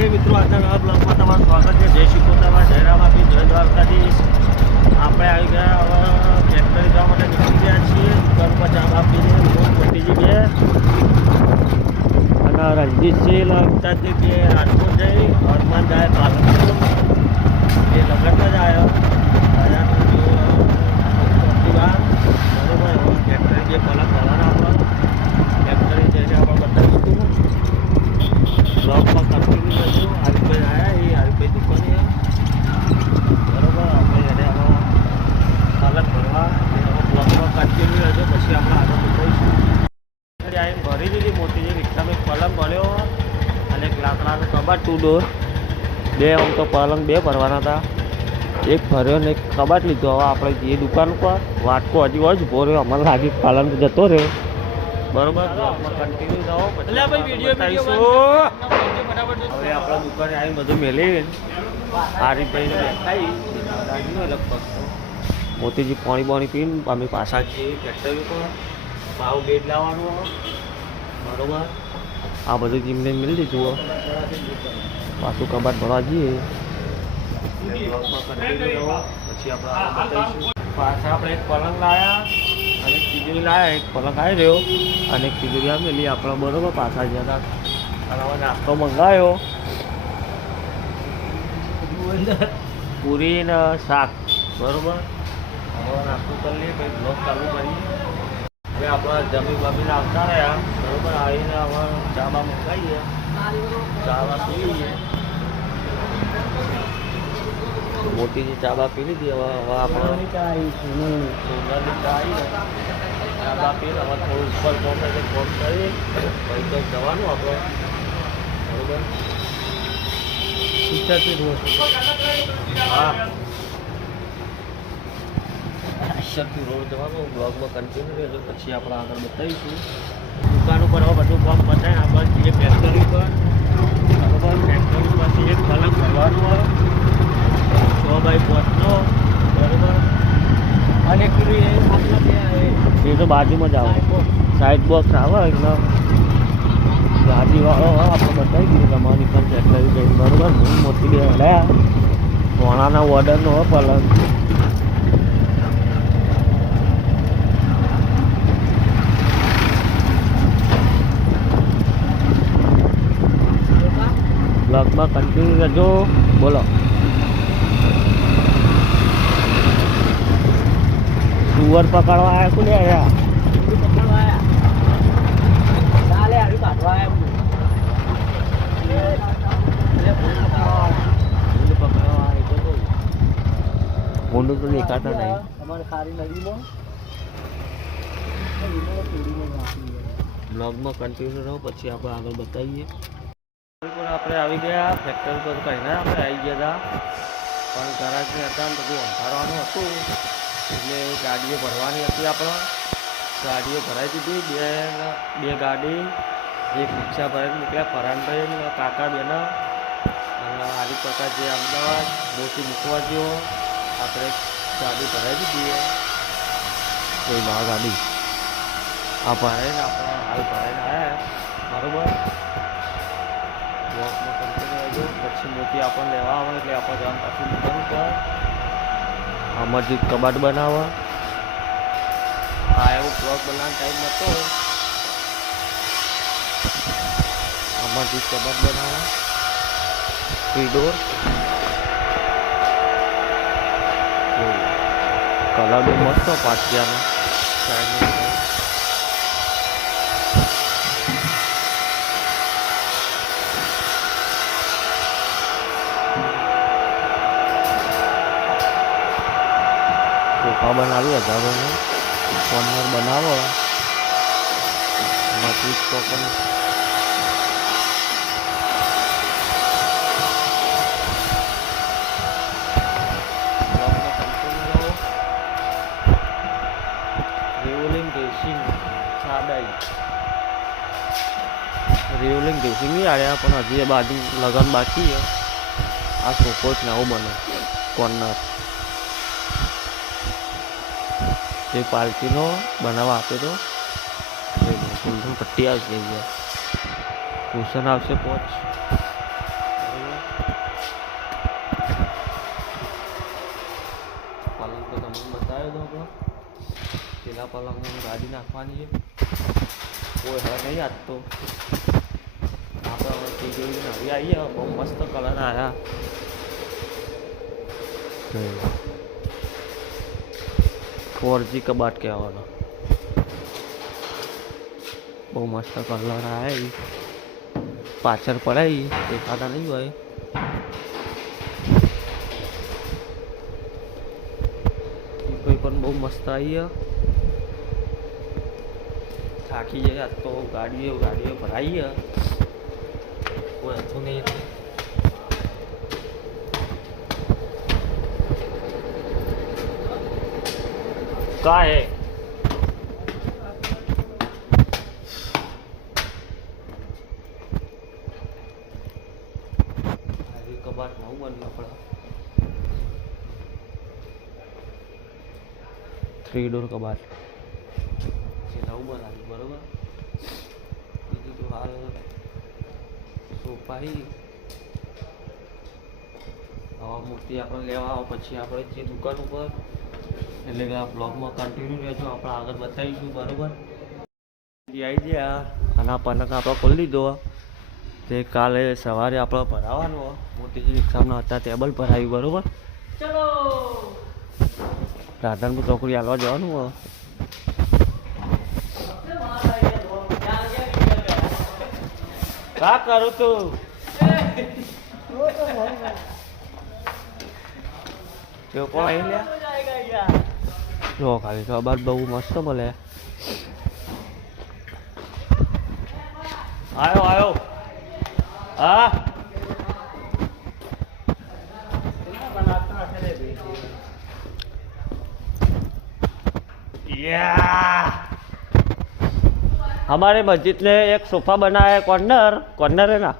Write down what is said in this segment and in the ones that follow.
માતાજી મિત્રો, આજના નવા બ્લોગમાં તમારું સ્વાગત છે. જય શ્રી કૃષ્ણ, જય રામ, આપી જય દ્વારકાધીશ. આપણે આવી ગયા હવે ફેક્ટરી જવા માટે નીકળી ગયા છીએ. દુકાન પર ચા આપીને મોટીજી બે અને રણજીતસિંહ લગતાજી બે રાજકોટ જઈ હનુમાન જાય પાલનપુર એ લગ્નમાં જ આવ્યો બરોબર. ફેક્ટરી જે પલંગ કરવાના આપણે ફેક્ટરી જઈને આપણે બતાવીશું. બ્લોગમાં કન્ટિન્યુ કરજો. આરીફભાઈ આવ્યા, એ આરીફભાઈ દુકાને બરોબર. આપણે એને હવે પાલક ભરવા બ્લોગમાં કન્ટિન્યુ રહેજો. પછી આપણે આગળ બતાવીશું. આવીને ભરી દીધી મોટી જે રિક્ષામાં એક પલંગ ભર્યો અને એક લાકડાનું કબાટ 2 ડોર. બે આમ તો પલંગ બે ભરવાના હતા, એક ભર્યો ને એક કબાટ લીધો. હવે આપણે જઈએ દુકાન ઉપર. વાટકો હજી હોય જ ઉભો રહ્યો, અમારે લાગી પલંગ જતો રહ્યો બરોબર. કન્ટિન્યુ જાઓ પછી હવે આપણા દુકાને આવીને બધું મેળવી આરીફભાઈને દેખાઈ લગભગ મોતીજી પાણી બાણી પીને અમે પાછા છીએ ફેક્ટરી પર. ભાવ બેડ લાવવાનું બરોબર. આ બધું જીમને મેળવી દીધું. પાછું કબાટ ભરવા જઈએ. પછી આપણે પાછા આપણે એક પલંગ લાવ્યા અને એક તિજોરી લાવ્યા. એક પલંગ આવી રહ્યો અને એક તિજોરી આ મેલી આપણે બરોબર. પાછા ગયા હતા અને હવે નાસ્તો મંગાવ્યો, પૂરી ને શાક બરોબર. હવે નાસ્તો કરી લઈએ પછી બ્લોગ ચાલુ કરીએ. હવે આપણે જમી બમીને આવતા રહ્યા બરોબર. આવીને હવે ચા બા મંગાવીએ, ચા બા પી લઈએ. મોટીજી ચા બા પી લીધી. હવે આપણે સોનાની ચા આવી, ચા બા પીને હવે થોડું ઉપર ફોન કરી પછી તો જવાનું આપણે બરોબર. હા, ઈશ્વરથી રોડ જવાનું. બ્લોગમાં કન્ટિન્યુ રહેજો. પછી આપણે આગળ બતાવીશું. દુકાન ઉપર હવે બધું કામ બતાવીને આપણે જઈએ ફેક્ટરી પર બરોબર. ફેક્ટરી પરથી એક પલંગ ભરવાનું હોય 6x5 બરોબર. અને એ તો બાજુમાં જ આવે, સાઈડ બોક્સ આવે એટલે ગાડીવાળો આપણે બતાવી દઈએ તમારી પણ ફેક્ટરી જઈને બરોબર. હું મોટી બે હડ્યા સોનાના ઓર્ડરનો હોય પલંગ. બ્લોગમાં કન્ટિન્યુ કરજો. બોલો, સુવર પકડવા આવ્યા કોને આવ્યા? મોંડું તો દેખાતા નહીં. બ્લોગમાં કન્ટિન્યુ રહો. પછી આપણે આગળ બતાવીએ. આપણે આવી ગયા ફેક્ટરી પર. કહીને આપણે આવી ગયા હતા પણ ગરાજને હતા ને બધું અંધારવાનું હતું એટલે ગાડીઓ ભરવાની હતી. આપણે ગાડીઓ ભરાઈ દીધી. બે ગાડી, એક રિક્ષા ભરાઈને નીકળ્યા. ફરાનભાઈ કાકા બેન અને આલિફ કાકા જે અમદાવાદ મોટી મૂકવા જેવો આપણે ગાડી ભરાઈ દીધી. કોઈ ના ગાડી આ ભરાઈને આપણે હાલ ભરાઈને આવ્યા બરોબર. બ્લોકમાં કન્ટિન્યુ આવજો. પછી મોટી આપણને લેવા આવે એટલે આપણે જવાનું પાછું દુકાન ઉપર. અમરજીત કબાટ બનાવવા. આ એવું બ્લોગ બનાવવાનો ટાઈમ નહોતો. અમરજીત કબાટ બનાવવા 3 ડોર. કલર બહુ મસ્ત પાટિયાનો સાઈડનો. સોફા બનાવી 1000નો. કોર્નર બનાવો મજબૂત તો પણ રેવલિંગ ડ્રેસિંગ સાદાઈ રેવલિંગ ડ્રેસિંગ નહીં આવ્યા પણ હજી બાજુ લગન બાકી. આ સોફો જ નવો બને કોર્નર. જે પાર્ટીનો બનાવવા આપે તો ફૂલની પટ્ટી આવશે. કુશન આવશે 5 પલંગમાં ગાડી નાખવાની છે. કોઈ હવે નહીં આજ તો આપણે હવે તે જોઈને નવી આવીએ. બહુ મસ્ત કલર આવ્યા. 4G કબાટ કહેવાનો. બહુ મસ્ત કલર આવ્યા. પાછળ પડાય દેખાતા નહીં હોય. કોઈ પણ બહુ મસ્ત આવી. થાકી જાય આજ તો ગાડીઓ ભરાઈ. કોઈ હતું નહીં. का है कबाट नव बनना पड़ा. 3 डोर कबाट नव बना बराबर. बीजू तो हाल सोफा हवा मूर्ति આપણે લેવા આવો પછી આપણે જે દુકાન ઉપર એટલે કે આ બ્લોગમાં કન્ટિન્યુ રહેજો. આપણે આગળ બતાવીશું બરાબર. આવી ગયા અને આ પનક આપણે ખોલી દીધો. તે કાલે સવારે આપણે ભરાવાનો મોટીજી રિક્ષામાં હતા ટેબલ ભરાવ્યું બરાબર. ચલો રાધનપુર ચોકડી હાલવા જવાનું. કા કરું તું જો કોણ આવી લ્યા. જો ખાલી કબાટ બહુ મસ્ત મળે. આવ્યો હા हमारे मस्जिद ने एक सोफा बनाया है. कॉर्नर है ना.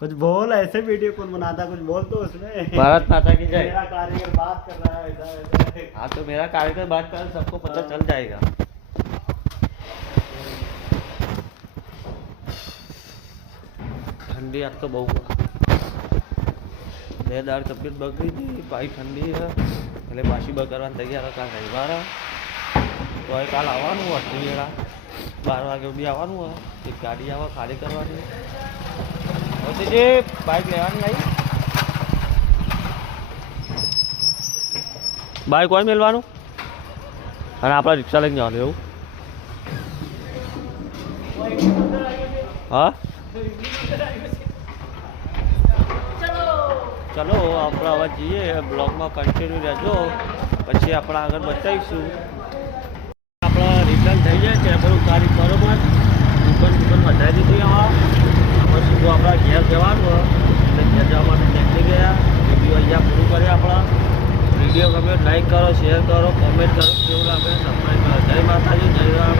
कुछ बोल. ऐसे वीडियो कौन बनाता, कुछ बोल तो उसमें. भारत माता की जय. मेरा कारीगर बात कर रहा है ऐसा. हाँ तो मेरा कारीगर बात कर सबको पता चल जाएगा. ठंडी आज तो बहुत બે દાળ તબિયત બગડી હતી ભાઈ. ઠંડી એટલે પાછી બગડવાની તૈયાર કાલ રવિવાર તો હવે કાલ આવવાનું હતું વેળા 12 વાગે સુધી આવવાનું હોય. એક ગાડી આવે ખાલી કરવાની. જે બાઇક લેવાની નહીં. બાઇક કોઈ મેળવાનું અને આપણે રિક્ષા લઈને જવાનું એવું. હા ચલો આપણે હવે જઈએ. બ્લોગમાં કન્ટિન્યુ રહેજો પછી આપણે આગળ બતાવીશું. આપણે રિટર્ન થઈ જાય ટેબલ ઉતારી બરોબર. દુકાન વધારી દીધી. આપણે સીધું આપણા ઘેર જવાનું એટલે ઘેર જવા માટે નીકળી ગયા. વિડીયો અહીંયા પૂરું કરીએ. આપણા વિડીયો ગમે લાઈક કરો, શેર કરો, કોમેન્ટ કરો, કેવું લાગે સબસ્ક્રાઈબ કરો. જય માતાજી, જય રામ.